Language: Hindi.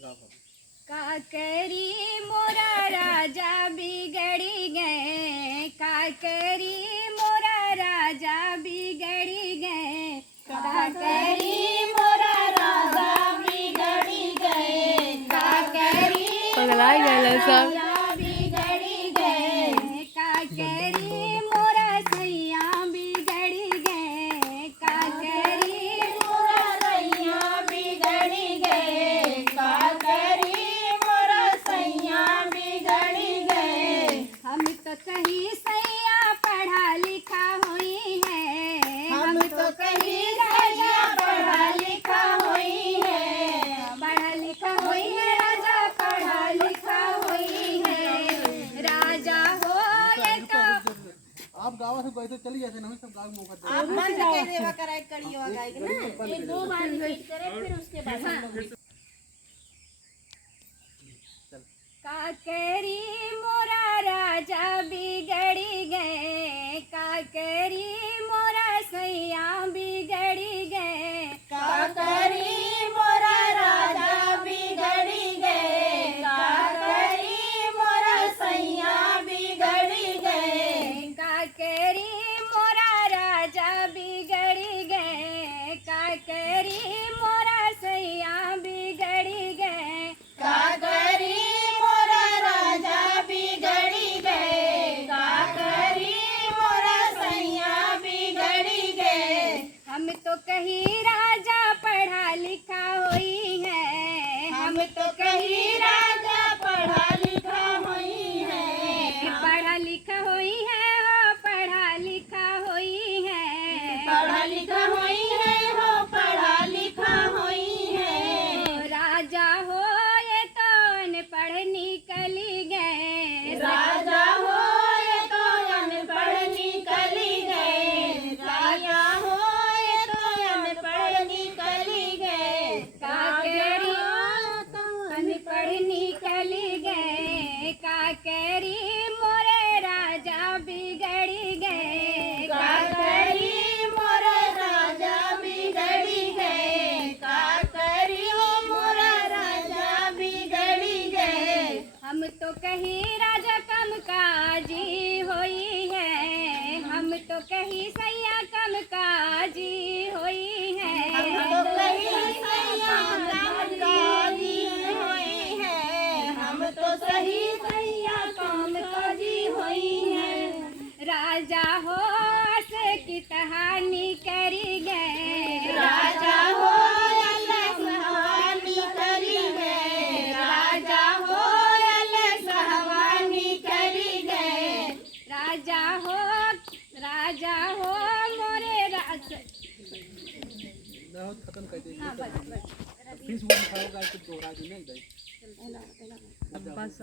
काकरी मोरा राजा बिगड़ी गए, काकरी मोरा राजा बिगड़ी गए, काकरी मोरा राजा बिगड़ी गए, काकरी पगला गए सब। बिगड़ी गए, काकरी मोरा सैया बिगड़ी गए, काकरी मोरा सैया बिगड़ी गए, काकरी मोरा सैया बिगड़ी गए। हम तो कहीं सैया पढ़ा लिखा हुई है, हम तो कहीं सैया पढ़ा लिखा हुई है, पढ़ा लिखा हुई है राजा, पढ़ा लिखा हुई है राजा हो ये तो। आप गाँव से गए तो चली जाते नहीं, सब गाँव मौका दे। आप मन के देवा कराए कड़ी हो गाएगी ना, ये 2 बार रिपीट करे फिर उसके बाद हम लोग काकरी मोरा राजा बिगड़ी गए, काकरी मोरा सैया बिगड़ी गए, काकरी मोरा राजा बिगड़ी गए, काकरी मोरा सैया बिगड़ी गए, काकरी मोरा राजा बिगड़ी गए, काकरी मोरा सैया बिगड़ी गए, काकरी मोरा राजा बिगड़ी गए, काकरी मोरा सैया बिगड़ी गए। हम तो कहीं राजा पढ़ा लिखा हुई है, हम तो कहीं राजा पढ़ा लिखा हुई है, पढ़ा लिखा हुई है हो, पढ़ा लिखा हुई है, पढ़ा लिखा हुई है हो, पढ़ा लिखा हुई है राजा हो ये तो अनपढ़ निकली गए, राजा हो ये तो अनपढ़ निकली गए, राजा हो ये तो अनपढ़ निकली गए, काकरी तो अनपढ़ निकली गए, काकरी मोरे राजा बिगड़ी गए, काकरी मोरे राजा बिगड़ी गए, काकरी मोरा राजा बिगड़ी गए। हम तो कहीं राजा कम काजी हुई है, हम तो कहीं सैया कम काजी हुई है, हम तो कहीं सैया कम काजी हुई है, हम तो सही सैया कम काजी हुई है राजा हो से की कहानी करी गए, राजा हो सहवानी करी गए, राजा हो सहवानी करी गए, राजा हो मोरे राज। खत्म कर दे। हाँ बस फीस वो खाओगा तो दोहरा दी नहीं गई। बस